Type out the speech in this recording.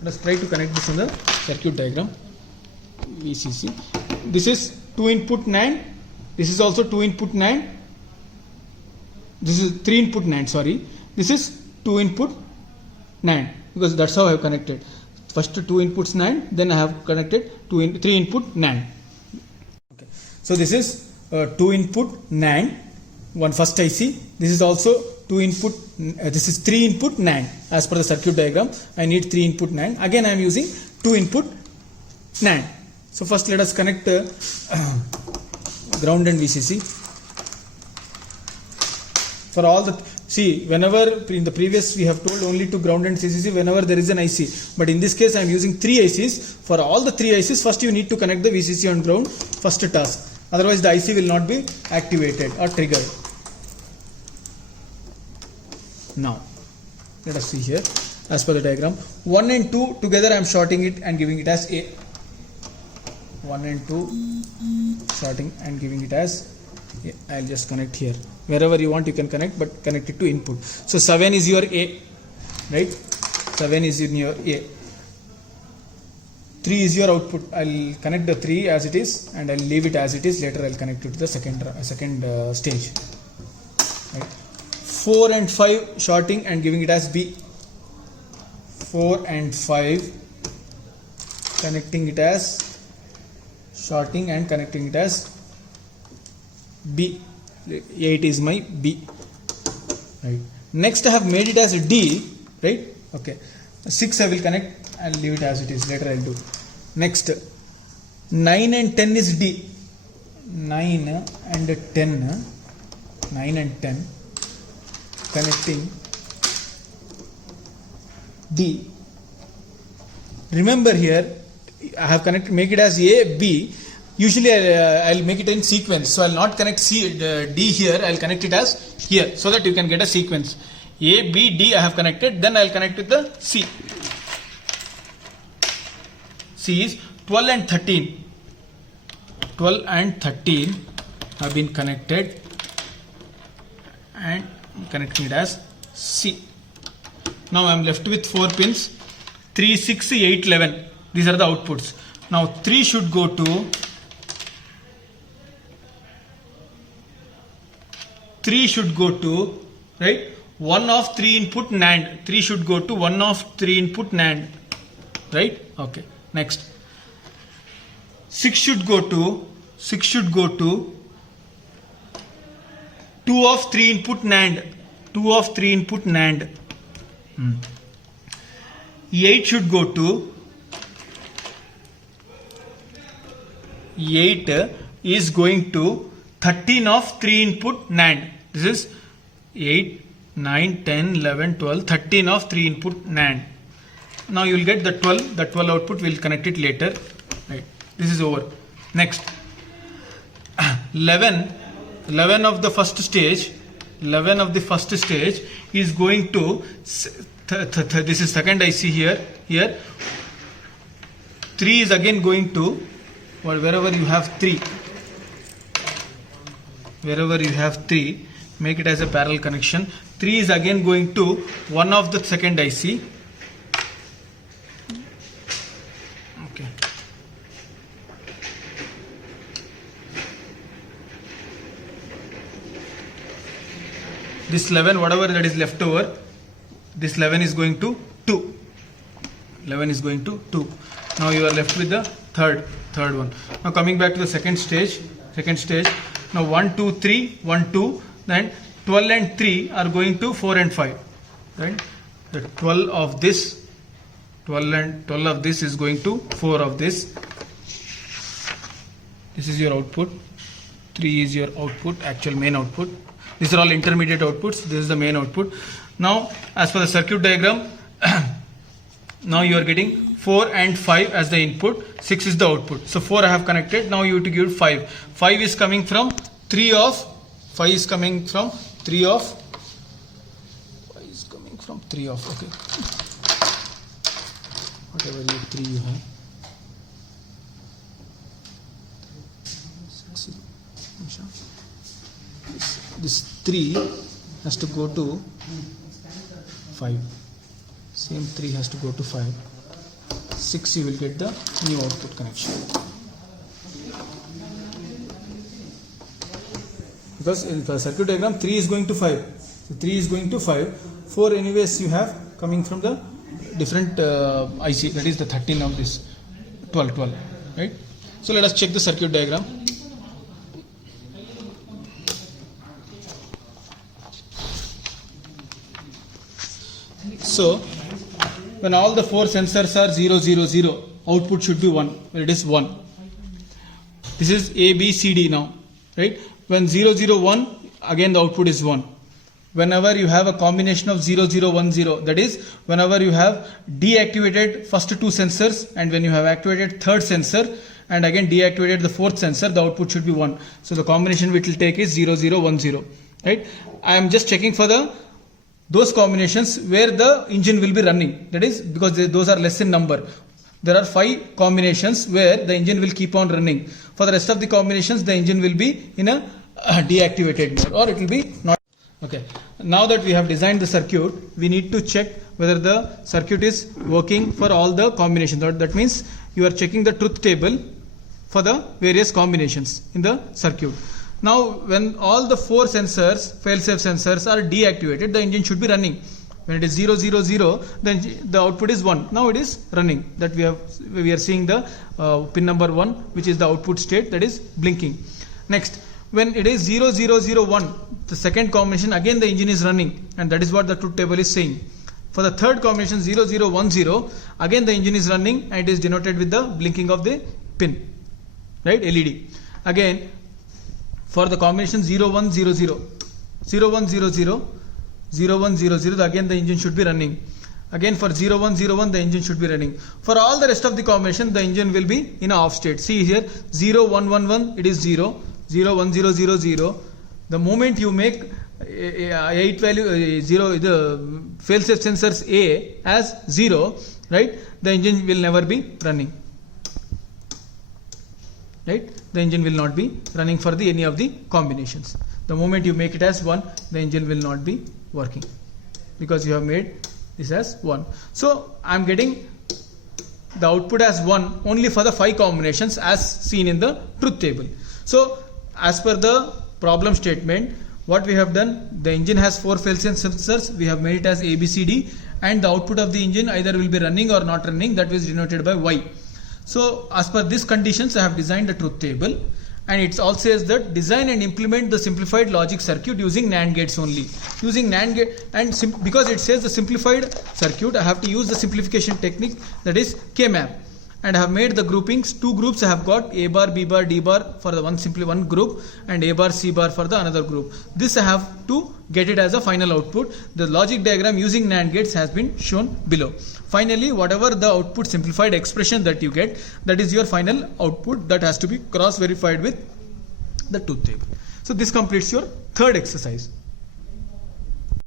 Let us try to connect this in the circuit diagram. VCC. This is 2 input NAND. This is also 2 input NAND. This is 3 input NAND. Sorry. This is 2 input NAND, because that's how I have connected. First 2 inputs NAND, then I have connected 3 input NAND. Okay. So this is 2 input NAND, one first IC. This is also 2 input. This is 3 input NAND. As per the circuit diagram, I need 3 input NAND. Again, I am using 2 input NAND. So first, let us connect ground and VCC. For all the whenever in the previous we have told only to ground and CCC whenever there is an IC, but in this case I am using 3 ICs. For all the 3 ICs, first you need to connect the VCC on ground, first task. Otherwise the IC will not be activated or triggered. Now let us see here as per the diagram. 1 and 2 together I am shorting it and giving it as A. 1 and 2 shorting and giving it as A. I'll just connect here. Wherever you want you can connect, but connect it to input. So 7 is your A, right? 7 is in your A. 3 is your output. I'll connect the 3 as it is and I'll leave it as it is. Later I'll connect it to the second stage. Right? 4 and 5 shorting and giving it as B. 4 and 5 connecting it as shorting and connecting it as B. 8 is my B. Right. Next I have made it as a D. Right. Okay. 6 I will connect and leave it as it is. Later I will do. Next 9 and 10 is D. 9 and 10. 9 and 10 connecting D. Remember here I have connected, make it as A, B. Usually I'll make it in sequence, so I'll not connect D here, I'll connect it as here, so that you can get a sequence. A, B, D I have connected, then I'll connect with the C. C is 12 and 13. 12 and 13 have been connected and connecting it as C. Now I am left with 4 pins, 3, 6, 8, 11. These are the outputs. Now 3 should go to 1 of 3 input NAND. 3 should go to 1 of 3 input NAND. Right? Okay. Next. 6 should go to 2 of 3 input NAND. 2 of 3 input NAND. 8 should go to 8 is going to 13 of 3 input NAND. This is 8, 9, 10, 11, 12, 13 of 3 input NAND. Now you will get the 12. The 12 output we will connect it later. Right. This is over. Next. 11 of the first stage. 11 of the first stage is going to this is second IC here. 3 is again going to wherever you have 3. Wherever you have 3, make it as a parallel connection. 3 is again going to 1 of the second IC. Okay. This 11, whatever that is left over, this 11 is going to 2. 11 is going to 2. Now you are left with the third one. Now coming back to the second stage. Now 1, 2, 3, 1, 2, then 12 and 3 are going to 4 and 5. Right? The 12 of this is going to 4 of this. This is your output. 3 is your output, actual main output. These are all intermediate outputs. This is the main output. Now as per the circuit diagram, now you are getting 4 and 5 as the input, 6 is the output. So 4 I have connected. Now you have to give 5. 5 is coming from 3 of 5 is coming from 3 of 5 is coming from 3 of okay. Whatever you 3 you have. This 3 has to go to 5. Same 3 has to go to 5. 6 you will get the new output connection. Because in the circuit diagram 3 is going to 5. So 3 is going to 5. 4 anyways you have coming from the different IC, that is the 13 of this 12, right? So let us check the circuit diagram. So when all the 4 sensors are 0, 0, 0, output should be 1. Well, it is 1. This is A, B, C, D now, right? When 0, 0, 1, again the output is 1. Whenever you have a combination of 0, 0, 1, 0, that is whenever you have deactivated first 2 sensors and when you have activated third sensor and again deactivated the fourth sensor, the output should be 1. So the combination which will take is 0, 0, 1, 0, right? I am just checking for those combinations where the engine will be running, that is because those are less in number. There are 5 combinations where the engine will keep on running. For the rest of the combinations, the engine will be in a deactivated mode or it will be not. Okay, now that we have designed the circuit, we need to check whether the circuit is working for all the combinations. That means you are checking the truth table for the various combinations in the circuit. Now when all the 4 sensors, fail-safe sensors are deactivated, the engine should be running. When it is 0, 0, 0, then the output is 1. Now it is running. That we are seeing the pin number 1, which is the output state, that is blinking. Next, when it is 0, 0, 0, 1, the second combination, again the engine is running, and that is what the truth table is saying. For the third combination 0, 0, 1, 0, again the engine is running and it is denoted with the blinking of the pin, right, LED. Again for the combination 0, 1, 0, 0, 0, 1, 0, 0, 0, 1, 0, 0, again the engine should be running. Again for 0, 1, 0, 1, the engine should be running. For all the rest of the combination, the engine will be in a off state. See here, 0, 1, 1, 1, it is 0, 0, 1, 0, 0, 0. The moment you make 8 value 0, the fail-safe sensors A as 0, right, the engine will never be running. Right, the engine will not be running for any of the combinations. The moment you make it as 1, the engine will not be working because you have made this as 1. So I am getting the output as 1 only for the 5 combinations as seen in the truth table. So as per the problem statement, what we have done, the engine has 4 fail-safe sensors, we have made it as A, B, C, D, and the output of the engine either will be running or not running, that is denoted by Y. So as per these conditions, I have designed the truth table, and it all says that design and implement the simplified logic circuit using NAND gates only. Using NAND gate, and because it says the simplified circuit, I have to use the simplification technique, that is K-map. And I have made the groupings, 2 groups I have got, A bar, B bar, D bar for the one group, and A bar, C bar for the another group. This I have to get it as a final output. The logic diagram using NAND gates has been shown below. Finally, whatever the output simplified expression that you get, that is your final output that has to be cross verified with the truth table. So this completes your third exercise.